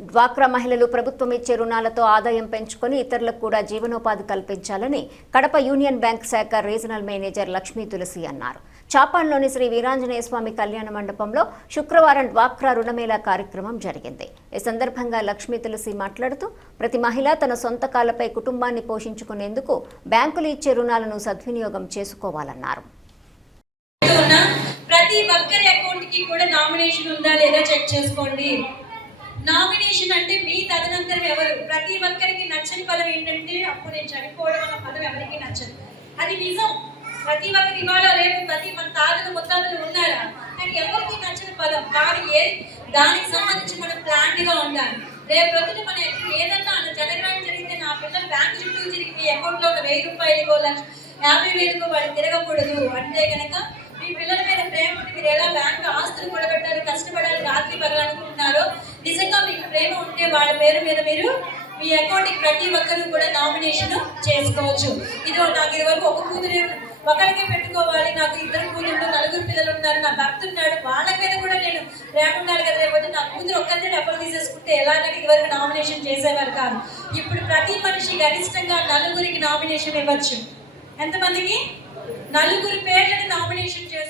డ్వాక్రా మహిళలు ప్రభుత్వం ఇచ్చే రుణాలతో ఆదాయం పెంచుకొని ఇతరులకు కూడా జీవనోపాధి కల్పించాలని కడప యూనియన్ బ్యాంక్ శాఖ రీజనల్ మేనేజర్ లక్ష్మీ తులసి అన్నారు. చాపాన్లోని శ్రీ వీరాంజనేయ స్వామి కళ్యాణ మండపంలో శుక్రవారం డ్వాక్రా రుణమేళా కార్యక్రమం జరిగింది. ఈ సందర్భంగా లక్ష్మీ తులసి మాట్లాడుతూ ప్రతి మహిళ తన సొంత కాళ్లపై కుటుంబాన్ని పోషించుకునేందుకు బ్యాంకులు ఇచ్చే రుణాలను సద్వినియోగం చేసుకోవాలన్నారు. ప్రతి ఒక్కరి అకౌంట్ కి కూడా నామినేషన్ ఉందా లేదా చెక్ చేసుకోండి. నామినేషన్ అంటే మీ తదనంతరం ఎవరు, ప్రతి ఒక్కరికి నచ్చని పదం ఏంటంటే అప్పుడు నేను చనిపోవడం అన్న పదం ఎవరికి నచ్చదు. అది నిజం. ప్రతి ఒక్కరి ఇవాళ రేపు ప్రతి మన తాతలు ముత్తాతలు ఉన్నారా, కానీ ఎవరికి నచ్చని పదం. కానీ దానికి సంబంధించి మనం ప్లాంట్ గా ఉండాలి. రేపు రోజున మనం ఏదన్నా జనగణన జరిగితే నా పిల్లలు బ్యాంకు చుట్టూ తిరిగి మీ అకౌంట్ లో 1000 రూపాయలకో 50,000కో వాళ్ళు తిరగకూడదు. అంటే కనుక మీ పిల్లల మీద ప్రేమ ఉంటే మీరు ఎలా బ్యాంకు ఆస్తులు కూడా పెట్టాలి, కష్టపడాలి, రాత్రి పగలనుకుంటున్నారో నిజంగా మీకు ప్రేమ ఉంటే వాళ్ళ పేరు మీద మీరు మీ అకౌంట్కి ప్రతి ఒక్కరు కూడా నామినేషన్ చేసుకోవచ్చు. నాకు ఇదివరకు ఒక కూతురు ఒకరికే పెట్టుకోవాలి, నాకు 2 కూతుళ్ళు 4 పిల్లలు ఉన్నారు, నా భర్త ఉన్నాడు, వాళ్ళ మీద కూడా నేను ప్రేమ ఉండాలి కదా. లేకపోతే నా కూతురు ఒక్కరితే డబ్బులు తీసేసుకుంటే ఎలాగని ఇదివరకు నామినేషన్ చేసేవారు కాదు. ఇప్పుడు ప్రతి మనిషి గరిష్టంగా 4 నామినేషన్ ఇవ్వచ్చు. ఎంతమందికి? 4 పేర్లను నామినేషన్ చేస్తారు.